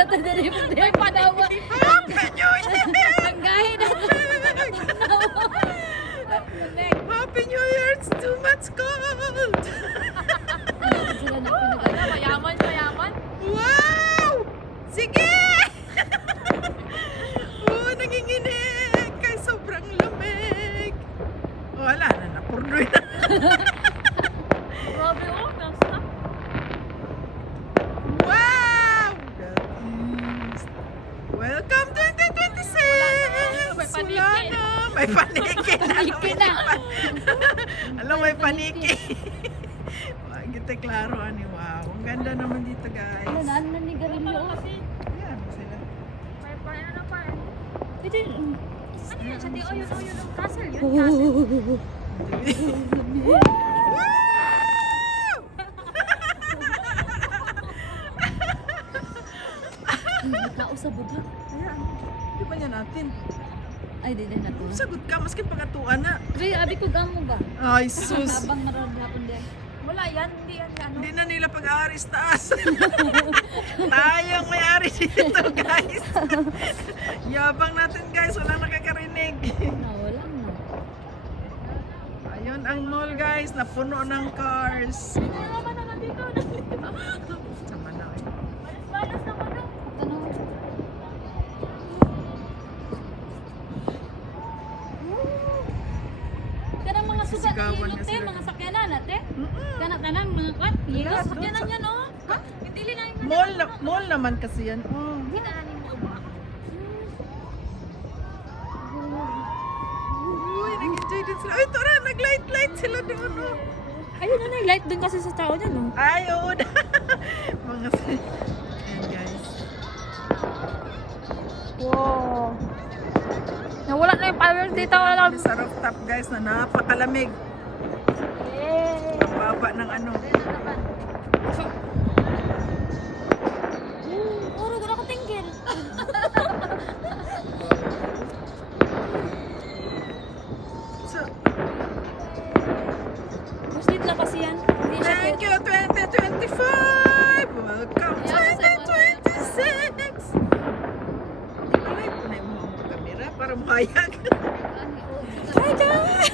na tadi may panawa. Happy New Year! Tanggahin na. Happy New Year! It's too much cold! Sila na pinagano. Mayaman, mayaman. Wow! Sige! Oh, nanginginig! Kay sobrang lamig! Oh, wala na, napurnoy na. Grabe oh, nasa. Wow! That is... Welcome 2026! May paniki. Wala na! May paniki na! Paniki na. Alam, may paniki! Kita klaro, ani. Wow! Ang ganda naman dito, guys. Ano na ni Garillo? Ayan, sila. May pa, ano na pa eh. Ito Ano yun? Sa di, oh yun, yung castle yun, castle. Tao sa buga. Ayan. Di ba niya natin? Ay, di na to. Sagot ka, maski pangatuan na. Abi, abi ko gamo ba? Ay, sus. Habang naroon hapon din. Wala yan, hindi yan, ano. Hindi na nila pag-aaris taas. Tayong may-ari dito, guys. Yabang natin, guys. Walang nakakarinig. Nawalan na. Ayun ang mall, guys. Napuno ng cars. Ano naman naman dito? Sama na kayo. Balas naman na. Tanong. Kanang mga sugat Sisigawan ni na Lotte, sila. mga sakyanan nate. Mm-mm. Kanang tanang mga kat. Hilos. Lahat. Sakyanan yan oh. Hindi na yung Mall naman kasi yan. Oh. Kinaanin mo ba? Uy, nag-enjoy din sila. Ay, tara, nag-light sila doon. Oh. Ayun na light din kasi sa tao niya no. Ayun. Mga ayan, guys. Wow. Nawala na yung fireworks dito. Wala. Kami sa rooftop, guys, na napakalamig. Ang baba ng ano. Puro ko na ko tingin. So, Muslit na kasi yan. Hindi siya thank you, 2025! Welcome, Yeah, 2026! Alay po na yung mga kamera para mahayag. Hi guys!